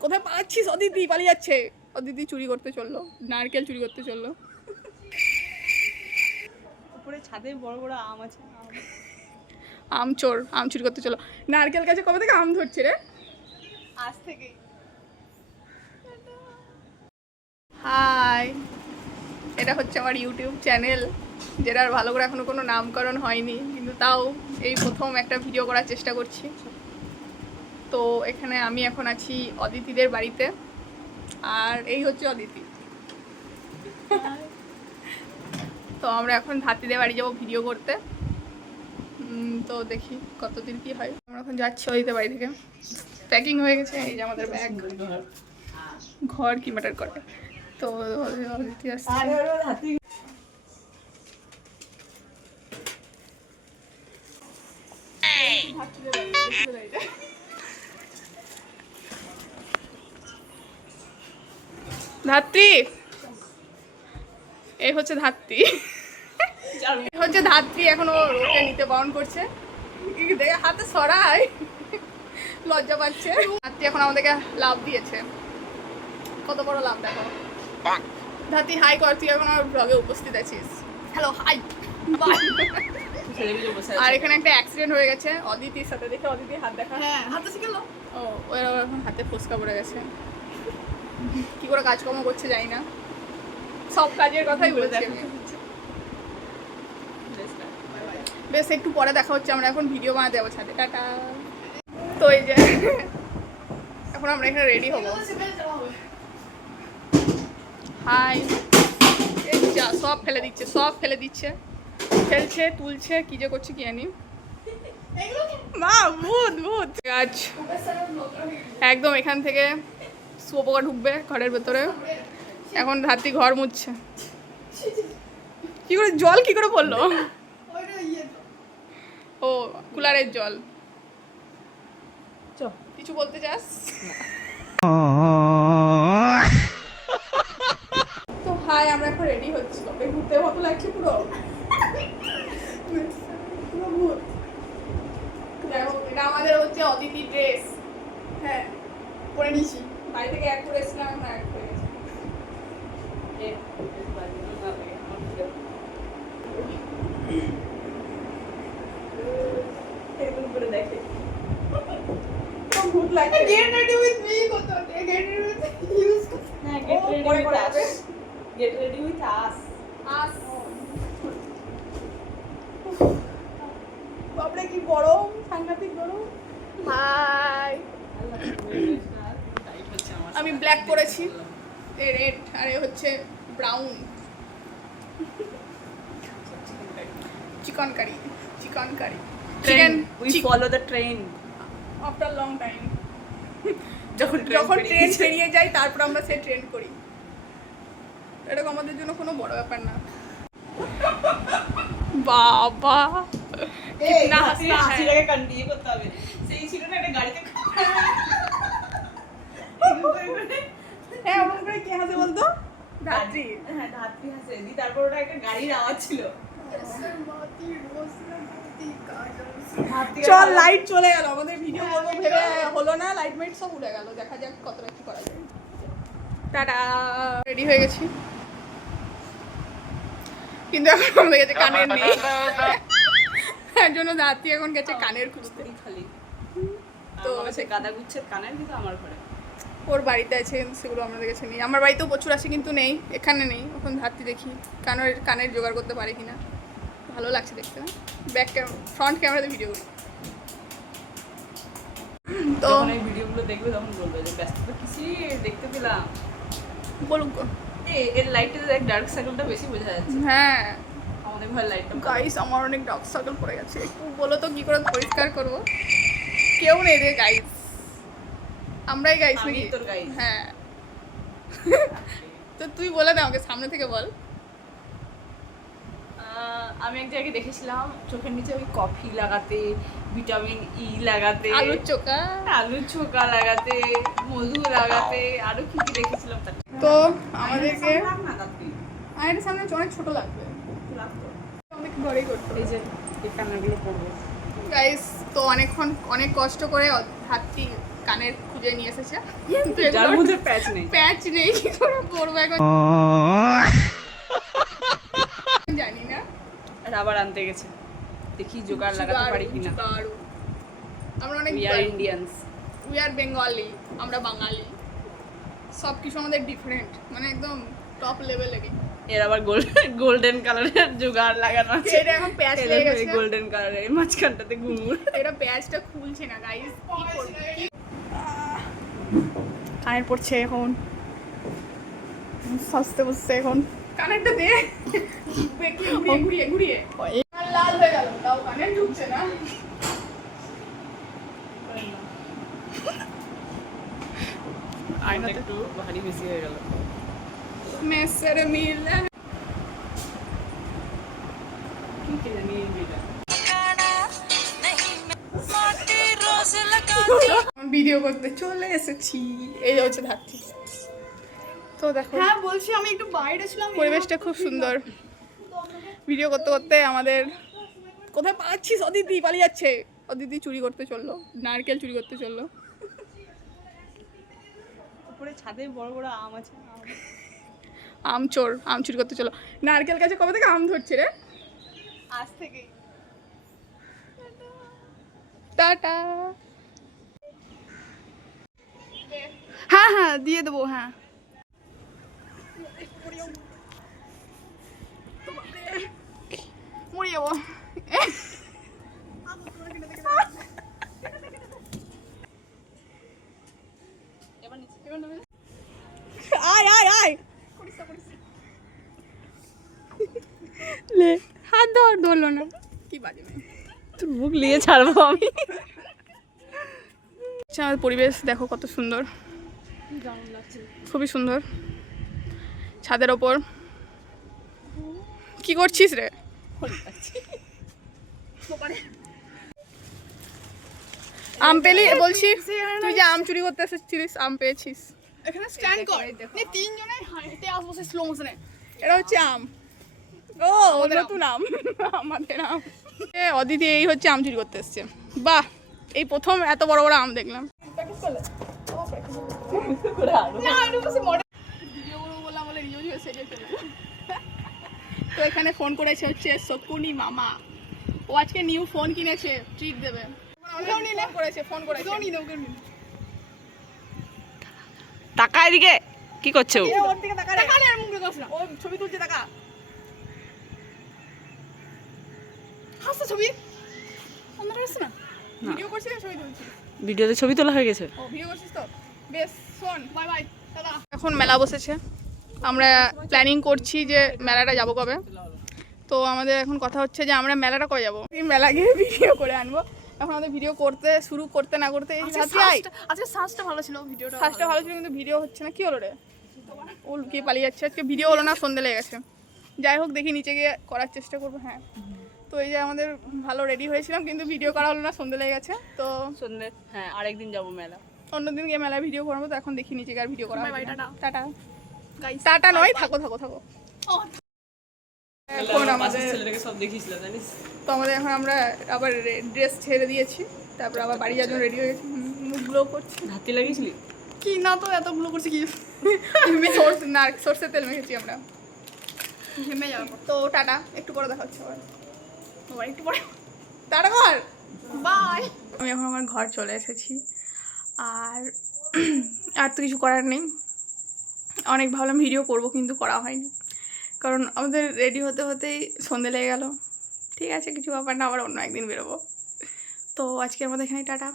কোথায় পাচ্ছিস? অদিতি পালিয়ে যাচ্ছে। অদিতি চুরি করতে চলল। নারকেল চুরি করতে চলল। উপরে ছাদে বড় বড় আম আছে। আম। আম চোর আম চুরি করতে চলো নারকেল গাছে কবে থেকে আম ধরছে রে? আজ থেকে হাই। এটা হচ্ছে আমার ইউটিউব চ্যানেল যেটার ভালো করে এখনও কোনো নামকরণ হয়নি। কিন্তু তাও এই প্রথম একটা ভিডিও করার চেষ্টা করছি। তো এখানে আমি এখন আছি অদিতিদের বাড়িতে। আর এই হচ্ছে অদিতি। তো আমরা এখন ভাতিদের বাড়ি যাব ভিডিও করতে। তো দেখি কতদিন কি হয়। আমরা এখন যাচ্ছি অদিতের বাড়ি থেকে। প্যাকিং হয়ে গেছে এই যে আমাদের ব্যাগ ঘর কি ম্যাটার করে? তো অদিতি আসছে। ধাত্রী? এই হচ্ছে ধাত্রী। হচ্ছে ধাত্রী এখনও রোটে নিতে বারণ করছে। দেখে হাতে সরাই। লজ্জা পাচ্ছে। ধাত্রী এখন আমাদেরকে লাভ দিয়েছে। কত বড় লাভ দেখো। ধাত্রী হাই কর তুই এখন আমার ব্লগে উপস্থিত আছিস। হ্যালো হাই আর এখানে একটা অ্যাক্সিডেন্ট হয়ে গেছে। অদিতির সাথে দেখে অদিতি হাত দেখা হ্যাঁ হাতে শিখেল ও ওর এখন হাতে ফুসকা পড়ে গেছে। কি করে কাজকর্ম করছে জানি না। সব কাজের কথাই বলেছি আমি। বেশ একটু পরে দেখা হচ্ছে, আমরা এখন ভিডিও বানাতে যাব ছাদে। টাটা। তো এই যে, এখন আমরা এখানে রেডি হব। হাই যা, সব ফেলে দিচ্ছে, সব ফেলে দিচ্ছে। ফেলছে, তুলছে, কি যে করছে কি জানি। মা, ভূত ভূত। গাছ একদম এখান থেকে শুয়োপোকা ঢুকবে ঘরের ভেতরে। এখন ধাত্রী ঘর মুছছে। কি করে জল কি করে পড়ল? ও কুলারের জল। কিছু বলতে চাস? তো হাই আমরা এখন রেডি হচ্ছি। তবে ভূতের মতো লাগছে পুরো। এটা আমাদের হচ্ছে অতিথি ড্রেস হ্যাঁ পরে নিছি। বাড়ি থেকে এক করে এসেছিলাম এখন এক করে গেছে। বাপরে কি গরম সাংঘাতিক গরম। হাই আমি ব্ল্যাক পরেছি। রেড আর এ হচ্ছে brown chicken curry chicken curry chicken we follow the train after long time যখন যখন ট্রেন। পেরিয়ে যায় তারপর আমরা সেই ট্রেন করি। এটা আমাদের জন্য কোনো বড় ব্যাপার না। বাবা! কিতনা হাসি হাসনা হ্যায়। হাসিটাকে করতে হবে। সেই ছিল না একটা গাড়িতে হ্যাঁ ওরকম করে কে হাসে বলতো ধাত্রী। হ্যাঁ ধাত্রী হাসে। দি তারপর ওটা একটা গাড়ির আওয়াজ ছিল। চল লাইট চলে গেল। আমাদের ভিডিও করব ভেবে হলো না লাইট মাইট সব উড়ে গেল। দেখা যাক কতটা কি করা যায়। টাটা। রেডি হয়ে গেছি। কিন্তু এখন আমাদের কাছে কানের নেই। তার জন্য দাঁতি এখন গেছে কানের খুঁজতে। খালি। তো সে গাদা গুচ্ছের কানের কিন্তু আমার ঘরে। ওর বাড়িতে আছে সেগুলো আমাদের কাছে নেই। আমার বাড়িতেও প্রচুর আছে কিন্তু নেই এখানে নেই। ওখানে ধারতি দেখি কানের কানের জোগাড় করতে পারি কিনা। ভালো লাগছে দেখতে না ব্যাক ফ্রন্ট ক্যামেরাতে ভিডিও করি। তো এই ভিডিওগুলো দেখবে তখন বলবে যে ব্যস্ততা কিসি? দেখতে পেলাম। বলুক। এর লাইটটা দেখ ডার্ক সার্কেলটা বেশি বোঝা যাচ্ছে। হ্যাঁ। আমাদের লাইটটা গাইস আমার অনেক ডার্ক সার্কেল পড়ে গেছে। একটু বলো তো কি করে পরিষ্কার করব? কেউ নেই রে গাইস আমরাই গাইস নাকি। হ্যাঁ। তো তুই বলে দে আমাকে সামনে থেকে বল। আমি এক জায়গায় দেখেছিলাম চোখের নিচে ওই কফি লাগাতে ভিটামিন ই লাগাতে আলুর চোকা আলুর ছোকা লাগাতে মধু লাগাতে আরও কি কি দেখেছিলাম তো আমাদেরকে আয়নার সামনে অনেক ছোট লাগবে। রাখ তো। আমাদেরকে ঘরেই করতে এই যে এই কান্নাগুলো পড়ব গাইস তো অনেকক্ষণ অনেক কষ্ট করে হাতটি কানের খুঁজে নিয়ে এসেছে। কিন্তু যার এগুলোর মধ্যে প্যাচ নেই। প্যাচ নেই কি করে পরবো এখন? জানি না। রাবার আনতে গেছে। দেখি জোগাড় লাগাতে পারি কিনা। আমরা অনেক we are Indians we are Bengali আমরা বাঙালি। সব কিছু আমাদের ডিফারেন্ট মানে একদম টপ লেভেলেরই এর আবার গোল্ডেন কালারের জোগাড় লাগানো আছে। এটা এখন প্যাচ লেগে গেছে। গোল্ডেন কালারের মাঝখানটাতে ঘুঙুর। এটা প্যাচটা খুলছে না গাইস কি করব? কানের পড়ছে এখন। সস্তে বসছে এখন। কানেরটা দে। ঘুরিয়ে ঘুরিয়ে লাল হয়ে গেল। তাও কানে ঢুকছে না। একটু ভারী বেশি হয়ে গেল। মেসের মিলে। কি জানি এই ভিডিও করতে চলে এসেছি। এই হচ্ছে থাকছি তো দেখো হ্যাঁ বলছি আমি একটু বাইরে ছিলাম পরিবেশটা খুব সুন্দর। ভিডিও করতে করতে আমাদের কোথায় পাচ্ছিস অদিতি পালিয়ে যাচ্ছে। অদিতি চুরি করতে চলল নারকেল চুরি করতে চলল। উপরে ছাদে বড় বড় আম আছে। আম চোর আম চুরি করতে চলো নারকেল গাছে কবে থেকে আম ধরছে রে? আজ থেকেই। টাটা। হ্যাঁ হ্যাঁ দিয়ে দেবো হ্যাঁ। মরে যাব আয় আয় আয়। লে। হাত ধর ধরলো না। কি বাজে। তোর মুখ নিয়ে ছাড়বো আমি। আমার পরিবেশ দেখো কত সুন্দর। খুবই সুন্দর। ছাদের ওপর। কি করছিস রে? আম পেলি? বলছি তুই যে আম চুরি করতে এসেছিলিস আম পেয়েছিস। এখানে স্ট্যান্ড কর। নে তিনজনে হেঁটে আসব সে স্লো মোশনে এটা হচ্ছে আম। ও নতুন আম। আমাদের আম। এ, অদিতি এই হচ্ছে আম চুরি করতে এসছে। বাহ! এই প্রথম এত বড় বড় আম দেখলাম। তো এখানে ফোন করেছে হচ্ছে শকুনি মামা। ও আজকে নিউ ফোন কিনেছে ট্রিট দেবে। ফোন করেছে ফোন করেছে। টাকা এদিকে কি করছ ও? ছবি তুলছে টাকা। হাসতে ছবি? না? ভিডিও করছিস ছবি তুলছিস ভিডিওতে ছবি তোলা হয়ে গেছে? ও ভিডিও করছিস তো? বেশ শোন বাই বাই দাদা এখন মেলা বসেছে। আমরা প্ল্যানিং করছি যে মেলাটা যাব কবে। তো আমাদের এখন কথা হচ্ছে যে আমরা মেলাটা কবে যাব? এই মেলা গিয়ে ভিডিও করে আনব। এখন আমাদের ভিডিও করতে শুরু করতে না করতে এই আজকে ভালো ছিল ভিডিওটা ফার্স্টটা ভালো ছিল কিন্তু ভিডিও হচ্ছে না। কি হলো রে? ও লুকিয়ে পালিয়ে যাচ্ছে। আজকে ভিডিও হলো না সন্ধে লেগে গেছে। যাই হোক দেখি নিচে গিয়ে করার চেষ্টা করব হ্যাঁ। তো এই যে আমাদের ভালো রেডি হয়েছিলাম কিন্তু ভিডিও করা হলো না সন্ধে লেগে গেছে। তো সন্ধ্যে হ্যাঁ আরেকদিন যাব মেলা। অন্যদিন গিয়ে মেলায় ভিডিও করব তো এখন দেখি নিচে আর ভিডিও করা টাটা। টাটা। নয় থাকো থাকো থাকো। এখন আমাদের ছেলেটাকে সব দেখিয়েছিল জানিস? তো আমাদের এখন আমরা আবার ড্রেস ছেড়ে দিয়েছি তারপর আবার বাড়ি যাওয়ার জন্য রেডি হয়ে গেছি। মুখ গ্লো করছি। হাতি লাগিয়েছিলি? কি না তো এত এতগুলো করছে কি? সর্ষে না সর্ষের তেল মেখেছি আমরা। তো টাটা একটু পরে দেখা হচ্ছে আবার। আবার একটু পরে। Tata bye. আমি এখন আমার ঘর চলে এসেছি। আর আর তো কিছু করার নেই। অনেক ভাবলাম ভিডিও করব কিন্তু করা হয়নি। কারণ আমাদের রেডি হতে হতেই সন্ধে লেগে গেল। ঠিক আছে কিছু ব্যাপার না আবার অন্য একদিন বেরোবো। তো আজকের মধ্যে এখানে টাটা।